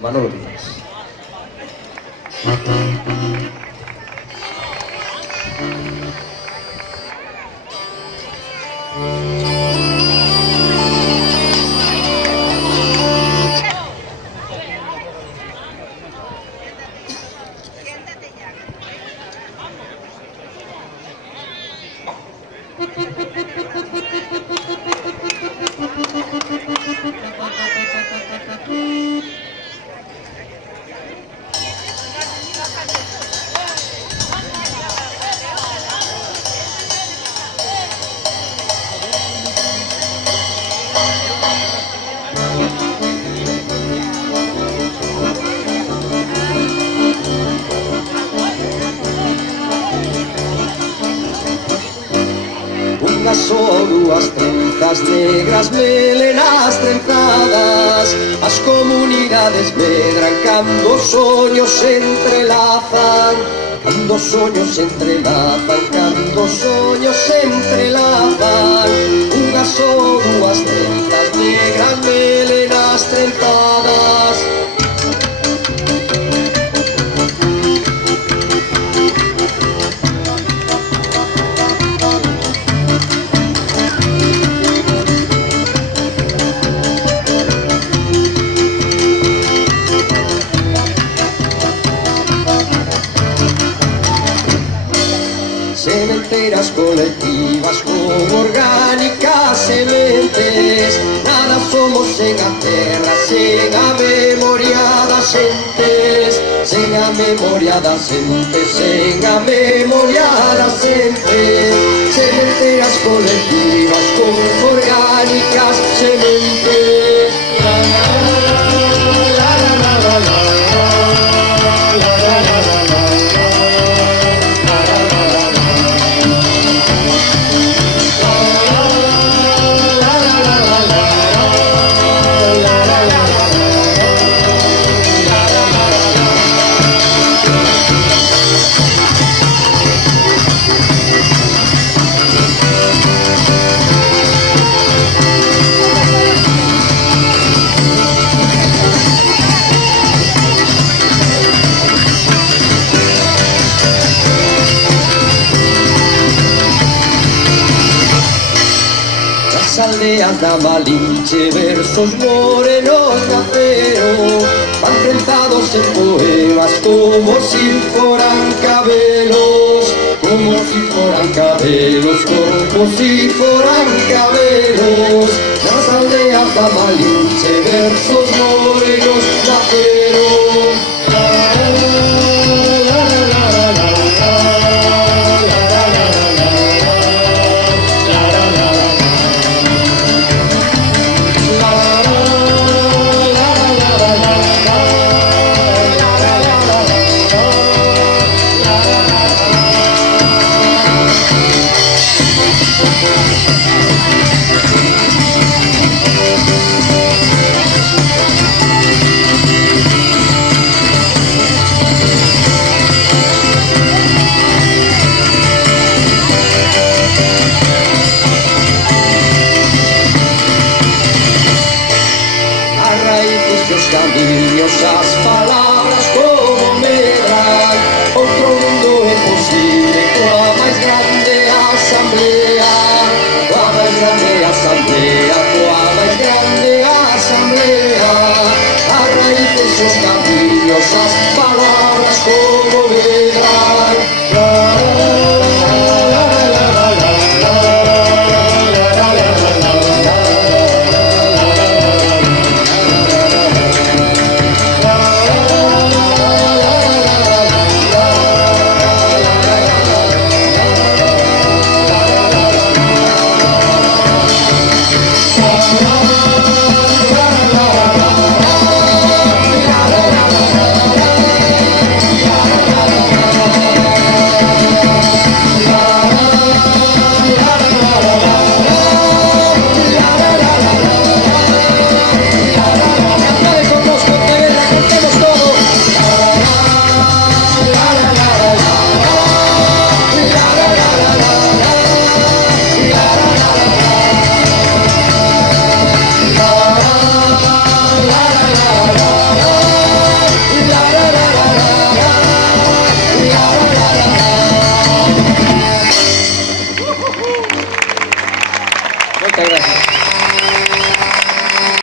Manolo Díaz. Unhas ou dúas trenzas negras, melenas trenzadas. As comunidades medran cando os soños se entrelazan. Cando os soños se entrelazan, cando os soños se entrelazan. Unhas ou dúas trenzas negras, melenas trenzadas. Sementeras colectivas como orgánicas sementes. Nada somos sen a terra, sen a memoria das xentes. Sen a memoria das xentes, sen a memoria das xentes. Sementeras colectivas como orgánicas sementes. Aldeas da Malinche, versos morenos de acero, van trenzados en poemas como si fueran cabelos, como si fueran cabelos, como si fueran cabelos. Las aldeas da Malinche, versos morenos de acero. Camiños, as palabras como medran. Outro mundo é posible coa máis grande asamblea, coa máis grande asamblea, coa máis grande asamblea. As raíces, os camiños, as palabras como medran. Muchas gracias.